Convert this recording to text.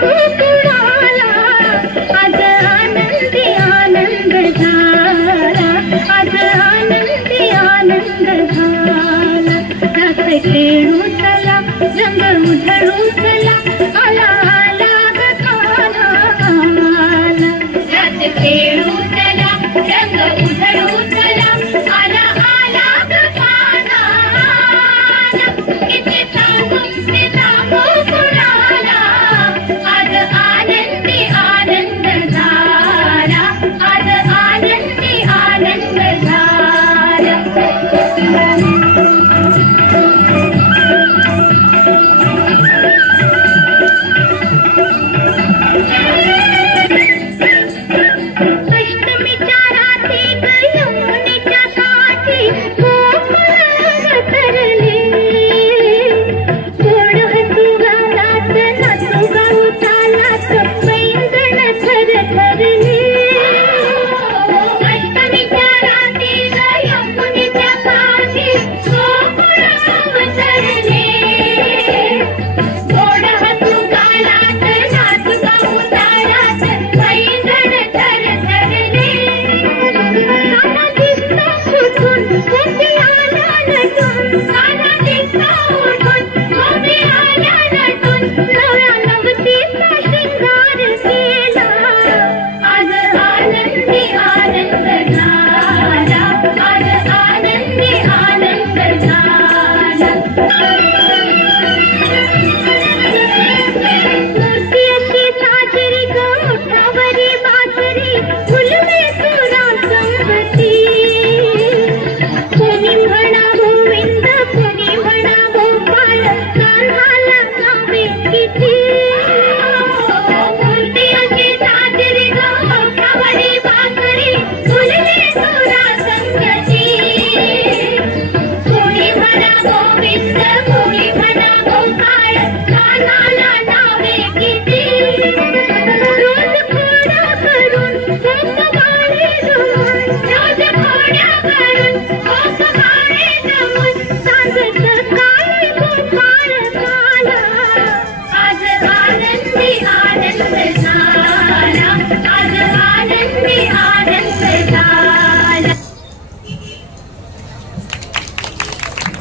कुणाला आज आनंदी आनंद झाला, आज आनंदी आनंद झाला. रात खेळू चला, रंग उधळू चला, आला आला ग कान्हा आला. रात खेळू चला, रंग उधळू चला, आला आला ग कान्हा आला. किती सांगू मी सांगू कुणाला, आज आनंदी आनंद झाला, आज आनंदी आनंद झाला. अष्टमीच्या रात्री यमुनेच्या काठी गोकुळावर तरले, गोड हसू गालात नाचू गाऊ तालात पैंजण थरथरले. अष्टमीच्या रात्री यमुनेच्या काठी गोकुळावर तरले, गोड हसू गालात नाचू गाऊ तालात पैंजण थरथरले. काना दिसता उठून गोपी आला नटून, काना दिसता उठून गोपी आला नटून, नव्या नवतीचा